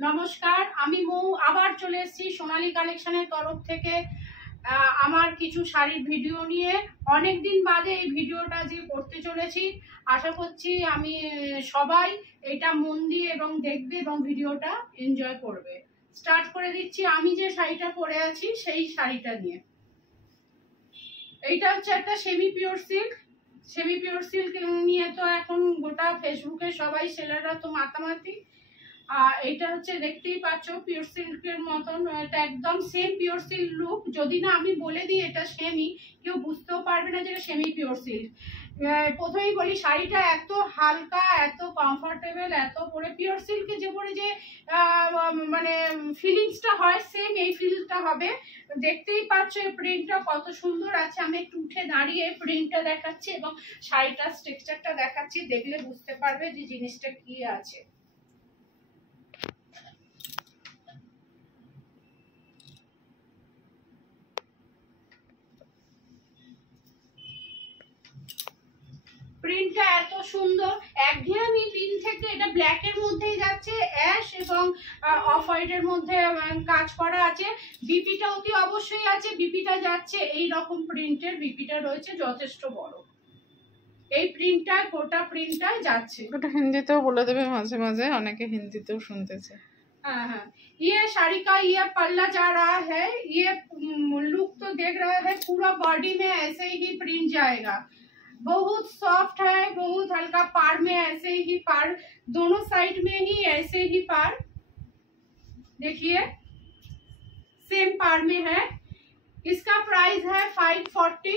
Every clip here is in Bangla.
নমস্কার, আমি মৌ আবার চলে এসেছি সোনালী কালেকশনের তরফ থেকে আমার কিছু শাড়ির ভিডিও নিয়ে। অনেক দিন বাদে এই ভিডিওটা যে করতে চলেছি, আশা করছি আমি সবাই এটা মন দিয়ে এবং দেখবে এবং ভিডিওটা এনজয় করবে। স্টার্ট করে দিচ্ছি আমি যে শাড়িটা পরে আছি সেই শাড়িটা নিয়ে। এইটা হচ্ছে একটা semi pure silk. Semi pure silk নিয়ে তো এখন গোটা ফেসবুকে সবাই সেলাররা তো মাতামাতি। এটা হচ্ছে দেখতেই পাচ্ছ পিওর সিল্কের মতন, এটা একদম সেম পিওর সিল্ক লুক। যদি না আমি বলে দিই এটা সেমি, কেউ বুঝতেও পারবে না যে এটা সেমি পিওর সিল্ক। প্রথমেই বলি শাড়িটা এত হালকা, এত কমফোর্টেবল, এত পরে পিওর সিল্কে যে পরে যে মানে ফিলিংসটা হয় সেম এই ফিলটা হবে। দেখতেই পাচ্ছ এই প্রিন্টটা কত সুন্দর আছে। আমি একটু উঠে দাঁড়িয়ে প্রিন্টটা দেখাচ্ছি এবং শাড়িটার টেক্সচারটা দেখাচ্ছি, দেখলে বুঝতে পারবে যে জিনিসটা কি আছে। প্রিন্টটা এত সুন্দর, একঘেয়েমি প্রিন্ট থেকে এটা ব্ল্যাক এর মধ্যেই যাচ্ছে, অ্যাশ এবং অফ হোয়াইট এর মধ্যে কাজ করা আছে। বিপিটা অতি অবশ্যই আছে, বিপিটা যাচ্ছে এই রকম প্রিন্টের, বিপিটা রয়েছে যথেষ্ট বড়। এই প্রিন্টটা গোটা প্রিন্টটা যাচ্ছে। ওটা হিন্দিতেও বলে দেবে মাঝে মাঝে, অনেকে হিন্দিতেও শুনতেছে। हाँ हाँ, ये साड़ी का ये पल्ला जा रहा है, ये लुक तो देख रहा है, पूरा बॉडी में ऐसे ही प्रिंट जाएगा। बहुत सॉफ्ट है, बहुत हल्का, पार में ऐसे ही पार, दोनों साइड में ही ऐसे ही पार, देखिए सेम पार में है। इसका प्राइस है 540,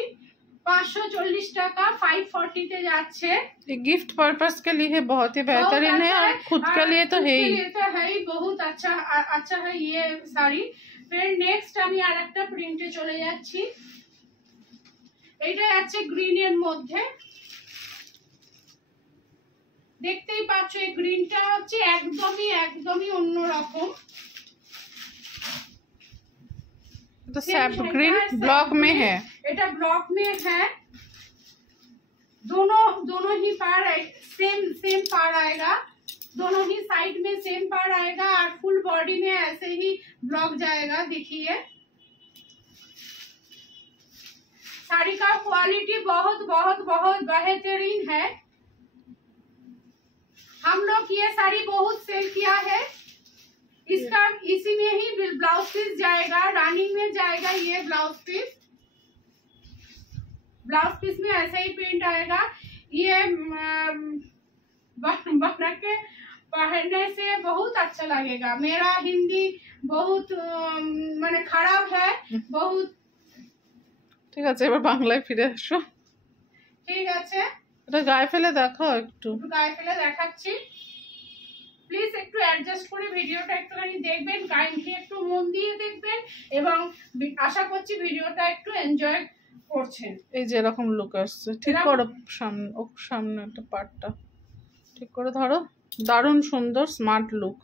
540 টাকা 540 তে যাচ্ছে। ये गिफ्ट पर्पस के लिए बहुत ही बेहतरीन है और खुद के लिए तो है ही। तो है ही, बहुत अच्छा है ये শাড়ি। फिर नेक्स्ट আমি আরেকটা প্রিন্টে চলে যাচ্ছি। এটা আছে গ্রিন এর মধ্যে, দেখতেই পাচ্ছ এই গ্রিনটা হচ্ছে একদমই অন্যরকম। तो सैप ग्रीन ब्लॉक में है, এটা ब्लॉक में है। दोनों ही पार सेम पार आएगा, दोनों ही साइड में सेम पार आएगा और फुल बॉडी में ऐसे ही ब्लॉक जाएगा। देखिए साड़ी का क्वालिटी बहुत बहुत बहुत बेहतरीन है। हम लोग ये साड़ी बहुत सेल किया है। इसका इसी में ही ब्लाउज पीस जाएगा, रानी में जाएगा ये ब्लाउज पीस। ब्लाउज पीस में ऐसा ही प्रिंट आएगा। ये बना के पहनने से बहुत अच्छा लगेगा। मेरा हिंदी बहुत माने खराब है, बहुत। ঠিক আছে, এবার বাংলায় ফিরে আসো। ঠিক আছে, এটা গায়ে ফেলে দেখাও, একটু গায়ে ফেলে দেখাচ্ছি। প্লিজ একটু অ্যাডজাস্ট করে ভিডিওটা একটুখানি দেখবেন, কাইন্ডলি একটু মন দিয়ে দেখবেন এবং আশা করছি ভিডিওটা একটু এনজয় করছেন। এই যে এরকম লুক আসছে। ঠিক করো সামনে, ও সামনে একটা পার্টটা ঠিক করে ধরো। দারুণ সুন্দর স্মার্ট লুক।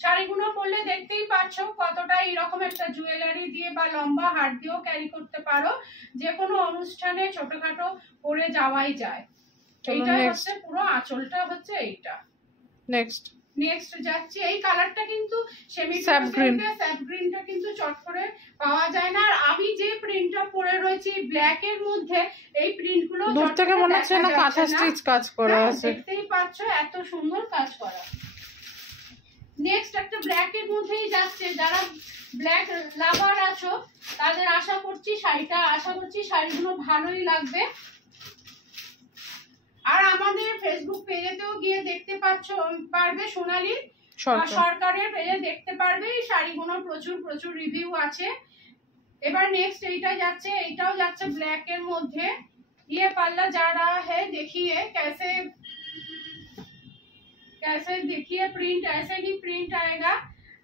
শাড়িগুলো পরলে দেখতেই পাচ্ছ কতটা এরকম একটা জুয়েলারি দিয়ে বা লম্বা হার দিয়েও ক্যারি করতে পারো, যে কোনো অনুষ্ঠানে ছোটখাটো পরে যাওয়াই যায়। এইটা হচ্ছে পুরো আঁচলটা হচ্ছে এইটা। নেক্সট যাচ্ছে, এই কালারটা কিন্তু স্যাপ গ্রিনটা কিন্তু চট করে পাওয়া যায় না। আর আমি যে প্রিন্টটা পরে রয়েছি ব্ল্যাক এর মধ্যে, এই প্রিন্টগুলো দূর থেকে মনে হচ্ছে না কাঁথা স্টিচ কাজ করা আছে। দেখতেই পাচ্ছ এত সুন্দর কাজ করা। নেক্সট একটা ব্ল্যাক এর মধ্যেই যাচ্ছে। যারা ব্ল্যাক লাভার আছো তাদের আশা করছি শাড়িগুলো ভালোই লাগবে। আর আমাদের ফেসবুক পেজেতেও গিয়ে দেখতে পারবে, সোনালী সরকারের পেজে দেখতে পারবে। এই শাড়িগুলো প্রচুর রিভিউ আছে। এবার নেক্সট এইটা যাচ্ছে, এইটাও যাচ্ছে ব্ল্যাক এর মধ্যে। ये पल्ला जा रहा है, देखिए कैसे देखिए प्रिंट ऐसे ही प्रिंट आएगा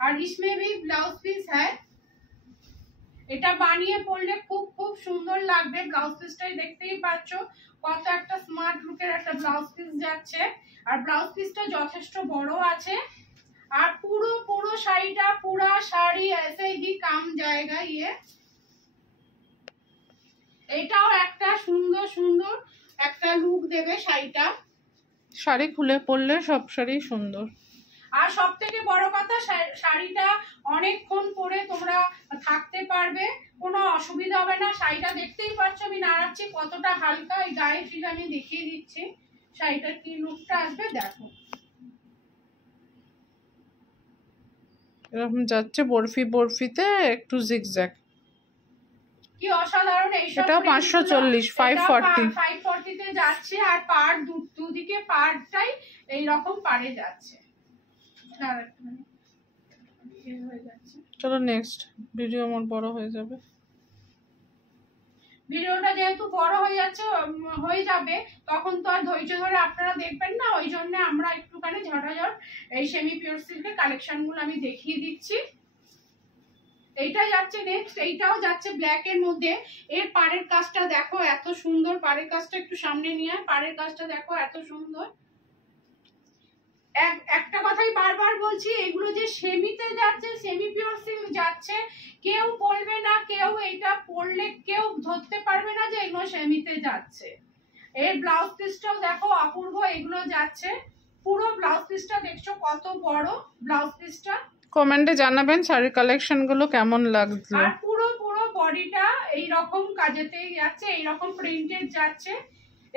और इसमें भी ब्लाउज पीस है। এটা বানিয়ে পরলে খুব সুন্দর লাগবে। ব্লাউজ পিসটাই দেখতেই পাচ্ছ কত একটা স্মার্ট লুকের একটা ব্লাউজ পিস যাচ্ছে। আর ব্লাউজ পিসটা যথেষ্ট বড় আছে। আর পুরো শাড়িটা পুরা শাড়ি ऐसे ही काम जाएगा ये। এটাও একটা সুন্দর একটা লুক দেবে শাড়িটা। শাড়ি খুলে পরলে সব শাড়ি সুন্দর। আর সব থেকে বড় কথা, শাড়িটা অনেকক্ষণ পরে তোমরা থাকতে পারবে, কোনো অসুবিধা হবে না। শাড়িটা দেখতেই পাচ্ছ আমি নাড়াচ্ছি কতটা হালকা, এই গায়ে ফিল আমি দেখিয়ে দিচ্ছি শাড়িটার কি লুকটা আসবে। দেখো এরকম যাচ্ছে বরফি বরফিতে একটু জিগজ্যাগ, কি অসাধারণ। এইসব এটা 540 540 তে যাচ্ছে, আর পাড় দুদিকে পাড়টাই এইরকম পাড়ে যাচ্ছে। চলো নেক্সট ভিডিও আমার বড় হয়ে যাবে। ভিডিওটা যেহেতু বড় হয়ে যাবে তখন তো আর ধৈর্য ধরে আপনারা দেখবেন না, ওই জন্য আমরা একটুখানি ঝটাঝট এই সেমি পিওর সিল্কের কালেকশন গুলো আমি দেখিয়ে দিচ্ছি। এইটা যাচ্ছে নেক্সট, এইটাও যাচ্ছে ব্ল্যাক এর মধ্যে। এর পাড়ের কাজটা দেখো এত সুন্দর, পাড়ের কাজটা একটু সামনে নিয়ে, পাড়ের কাজটা দেখো এত সুন্দর। একটা কথাই বারবার বলছি, এগুলো যে সেমিতে যাচ্ছে, সেমি পিওর সিল্ক যাচ্ছে, কেউ বলবে না, কেউ এটা পরলে কেউ ধরতে পারবে না যে এগুলো সেমিতে যাচ্ছে। এর ব্লাউজ পিসটাও দেখো অপূর্ব, এগুলো যাচ্ছে পুরো ব্লাউজ পিসটা দেখছো কত বড় ব্লাউজ পিসটা। কমেন্টে জানাবেন শাড়ির কালেকশন গুলো কেমন লাগলো। আর পুরো বডিটা এইরকম কাজেতেই যাচ্ছে, এইরকম প্রিন্টেড যাচ্ছে।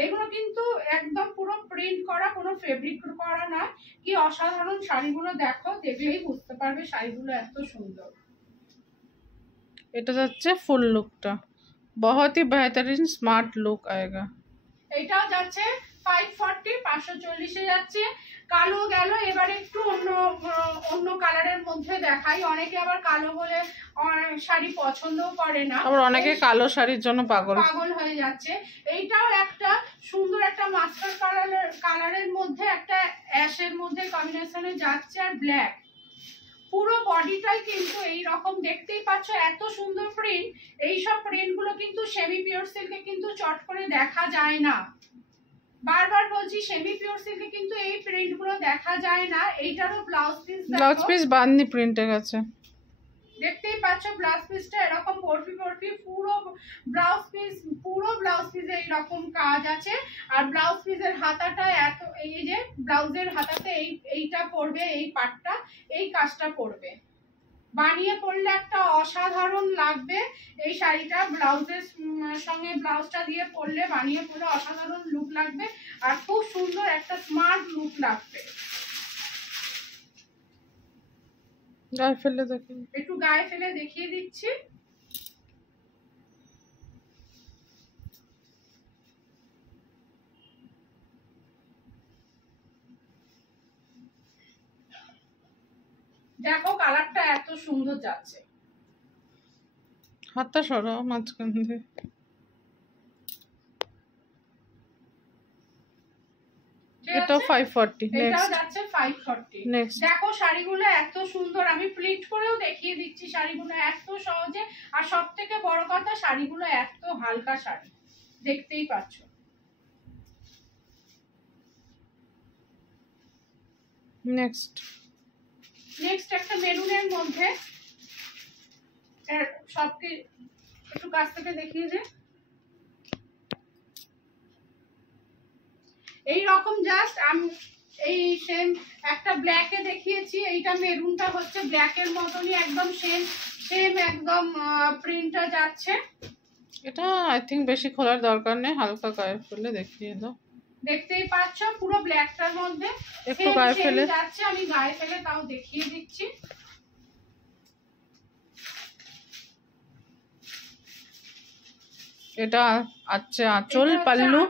এগুলো কিন্তু একদম পুরো প্রিন্ট করা, কোনো ফেব্রিক করা না। কি অসাধারণ শাড়িগুলো দেখো, দেখলেই বুঝতে পারবে শাড়িগুলো এত সুন্দর। এটা যাচ্ছে ফুল লুকটা, बहुत ही बेहतरीन स्मार्ट लुक आएगा। এটাও যাচ্ছে 540 540 এ যাচ্ছে। কালো গেল, এবারে একটু অন্য কালারের মধ্যে দেখাই। অনেকে আবার কালো বলে শাড়ি পছন্দও করে না, আবার অনেকে কালো শাড়ির জন্য পাগল হয়ে যাচ্ছে। এইটাও একটা সুন্দর একটা মাস্টার কালারের মধ্যে, একটা অ্যাশের মধ্যে কম্বিনেশনে যাচ্ছে, আর ব্ল্যাক। পুরো বডিটাই কিন্তু এই রকম দেখতেই পাচ্ছ, এত সুন্দর প্রিন্ট। এইসব প্রিন্ট গুলো কিন্তু সেমি পিওর সিল্কে কিন্তু চট করে দেখা যায় না। বারবার বলছি, সেমি পিওর সিল্কে কিন্তু এই প্রিন্ট গুলো দেখা যায় না। এইটারও ব্লাউজ পিস বাঁধনি প্রিন্টের আছে, দেখতেই পাচ্ছ ব্লাউজ পিসটা এরকম বরফি পুরো ব্লাউজ পিসে এইরকম কাজ আছে। আর ব্লাউজ পিসের হাতাটা এত, এই যে ব্লাউজের হাতাতে এইটা পড়বে, এই পাটটা, এই কাজটা পড়বে। বানিয়ে পরলে একটা অসাধারণ লাগবে এই শাড়িটা। ব্লাউজের সঙ্গে ব্লাউজটা দিয়ে পরলে, বানিয়ে পরলে অসাধারণ লুক লাগবে, আর খুব সুন্দর একটা স্মার্ট লুক লাগবে। গায়ে ফেলে দেখি, একটু গায়ে ফেলে দেখিয়ে দিচ্ছি। দেখো কালারটা এত সুন্দর যাচ্ছে। হাতটা সরাও মাঝখান দিয়ে। এটা 540, এটাও যাচ্ছে 540। নেক্সট দেখো শাড়িগুলো এত সুন্দর, আমি প্লিট করেও দেখিয়ে দিচ্ছি শাড়িগুলো এত সহজে। আর সবথেকে বড় কথা, শাড়িগুলো এত হালকা শাড়ি, দেখতেই পাচ্ছ। নেক্সট একটা মেরুনের মধ্যে, সবকে একটু কাছ থেকে দেখিয়ে দে। এই রকম জাস্ট আমি এই সেম একটা ব্ল্যাকে দেখিয়েছি, এইটা মেরুনটা হচ্ছে ব্ল্যাকের মতনই একদম সেম একদম প্রিন্টটা যাচ্ছে। এটা আই থিংক বেশি খোলার দরকার নেই, হালকা গায়ে ফেলে দেখিয়ে দাও। দেখতেই পাচ্ছ পুরো ব্ল্যাকটার মধ্যে একটু গায়ে ফেলে যাচ্ছে, আমি গায়ে ফেলে তাও দেখিয়ে দিচ্ছি। এটা আচ্ছা আঁচল, পাল্লু।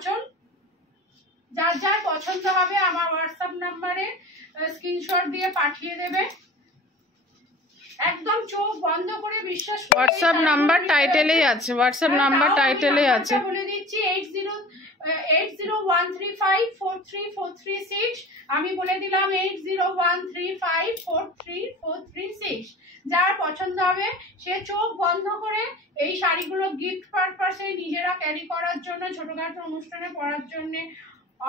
যার যার পছন্দ হবে আমার হোয়াটসঅ্যাপ নাম্বারে স্ক্রিনশট দিয়ে পাঠিয়ে দেবে। একদম চোখ বন্ধ করে বিশ্বাস করে, হোয়াটসঅ্যাপ নাম্বার টাইটেলেই আছে, হোয়াটসঅ্যাপ নাম্বার টাইটেলেই আছে। বলে দিচ্ছি 8013543436। আমি বলে দিলাম 8013543436। যার পছন্দ হবে সে চোখ বন্ধ করে এই শাড়িগুলো গিফট পারপাসে নিজেরা ক্যারি করার জন্য, ছোটখাটো অনুষ্ঠানে পরার জন্য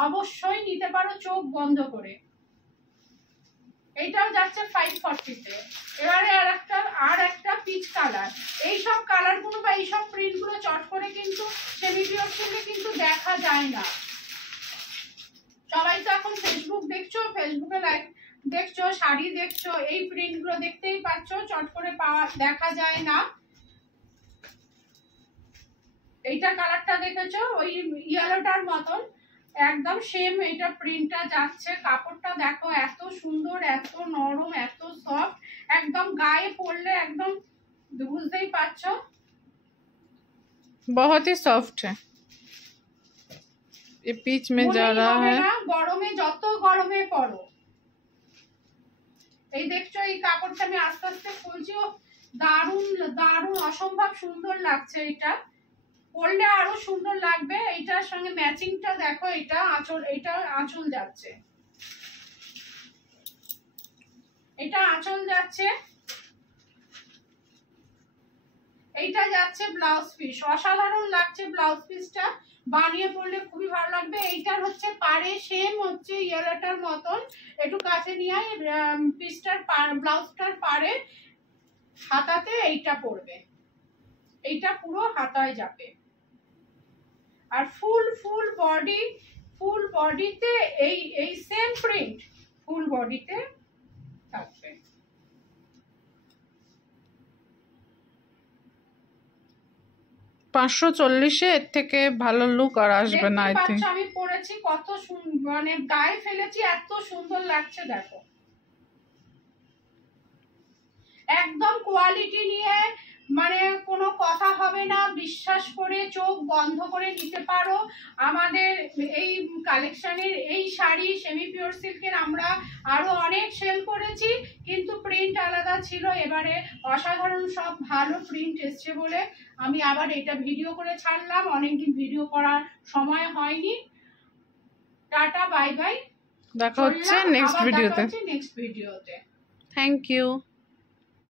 অবশ্যই নিতে পারো চোখ বন্ধ করে। এইটাও যাচ্ছে 540 তে। এবারে আর একটা পিচ কালার। এইসব কালার গুলো বা এইসব প্রিন্ট গুলো চট করে কিন্তু সেমি পিওর সিল্কে কিন্তু দেখা যায় না। সবাই তো এখন ফেসবুক দেখছো, ফেসবুকে দেখছো, শাড়ি দেখছো, এই প্রিন্ট গুলো দেখতেই পাচ্ছ, চট করে পাওয়া দেখা যায় না। এইটা কালারটা দেখেছো, ওই ইয়েলোটার মতন একদম সেম এটা প্রিন্টটা যাচ্ছে। কাপড়টা দেখো এত সুন্দর, এত নরম, এত সফট, একদম গায়ে পরলে একদম বুঝতেই পারছো। बहुत ही सॉफ्ट है ये पीच में जा रहा है। গরমে যত গরমে পরো। এই দেখছো এই কাপড়টা আমি আস্তে আস্তে খুলছি, দারুণ দারুণ অসম্ভব সুন্দর লাগছে। এটা পরলে আরো সুন্দর লাগবে। এইটার সঙ্গে ম্যাচিংটা দেখো, এটা আঁচল, এটা আঁচল যাচ্ছে, এটা আঁচল যাচ্ছে, এইটা যাচ্ছে ব্লাউজ পিস। অসাধারণ লাগছে ব্লাউজ পিসটা, বানিয়ে পরলে খুবই ভালো লাগবে। এইটার হচ্ছে পাড়ে সেম হচ্ছে ইয়েলোটার মতন, একটু কাছে নিয়ে পিসটার ব্লাউজটার পাড়ে হাতাতে এইটা পড়বে, এইটা পুরো হাতায় যাবে। আর ফুল বডিতে এই সেম প্রিন্ট ফুল বডিতে থাকবে। 540 এর থেকে ভালো লুক আর আসবে না। আই থিংক আমি পরেছি কত মানে গায়ে ফেলেছি, এত সুন্দর লাগছে দেখো। একদম কোয়ালিটি নিয়ে মানে কোনো কথা হবে না, বিশ্বাস করে চোখ বন্ধ করে নিতে পারো। আমাদের এই কালেকশনের এই শাড়ি সেমি পিওর সিল্কের আমরা আরো অনেক সেল করেছি, কিন্তু প্রিন্ট আলাদা ছিল। এবারে অসাধারণ সব ভালো প্রিন্ট এসছে বলে আমি আবার এটা ভিডিও করে ছাড়লাম। অনেকদিন ভিডিও করার সময় হয়নি। টাটা, বাই বাই, দেখা হচ্ছে নেক্সট ভিডিওতে। Thank you.